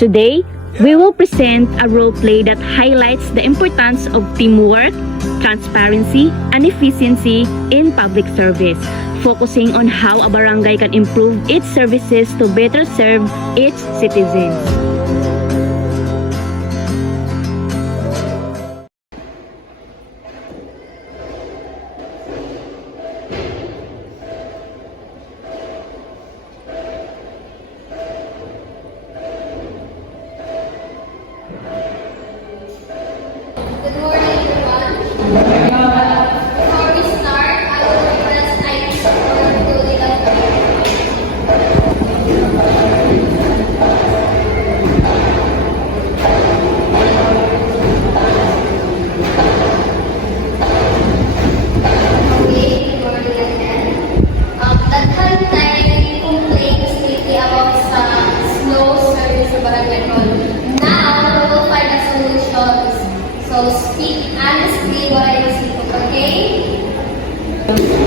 Today, we will present a role play that highlights the importance of teamwork, transparency, and efficiency in public service, focusing on how a barangay can improve its services to better serve its citizens. Good morning, everyone. Before we start, I will request items for the legal daghan tayo complaints lately about sa slow service sa barangay hall. Now, we will find a solution. So speak honestly what I see, okay? Okay.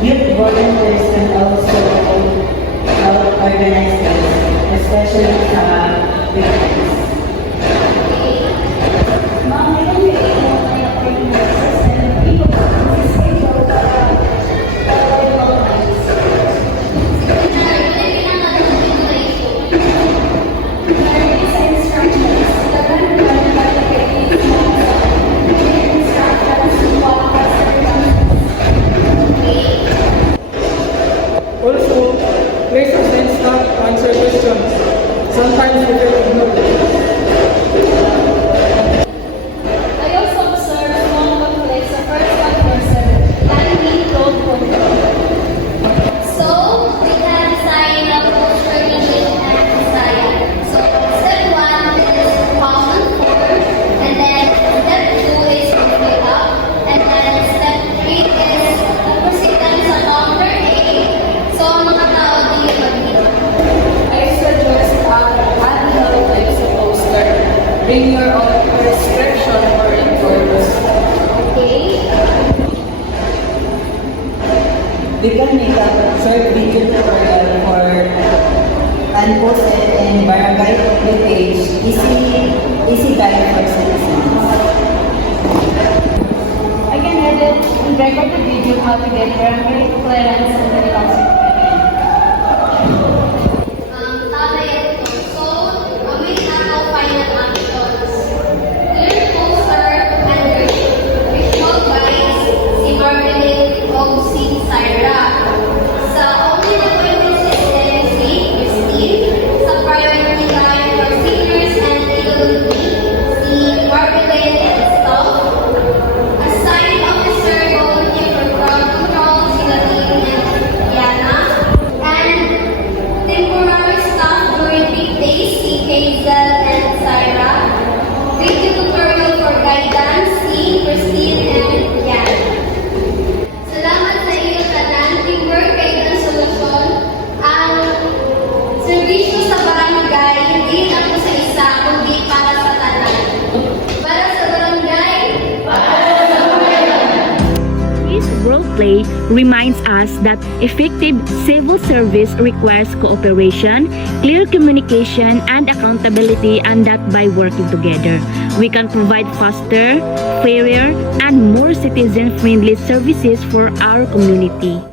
Youth volunteers can also help organize this, especially sa weekends. Also, place of send staff answer questions. Sometimes they get ignored. I also observed small conflicts. The first one person can be told control. So we can sign up culture meeting and design. So step 1 is common form, and then step 2 is to fill up, and then step 3 is proceed sa number 8. So mga tao din mag-meet. I suggest handheld types of poster. Bring your own prescription or reports. Okay? We can make a short video tutorial for and post it in Barangay Public page, easy guide for citizens. I can edit and record the video how to get barangay clearance and the council. So, kami na final actions. Clear poster and visual guides si Margaret o si Syra. Sa only appointment system si Christine. Sa priority line for seniors and elderly si Margaret and staff. Assigned officer volunteer for crowd control si Nadine and Diana. reminds us that effective civil service requires cooperation, clear communication, and accountability, and that by working together, we can provide faster, fairer, and more citizen-friendly services for our community.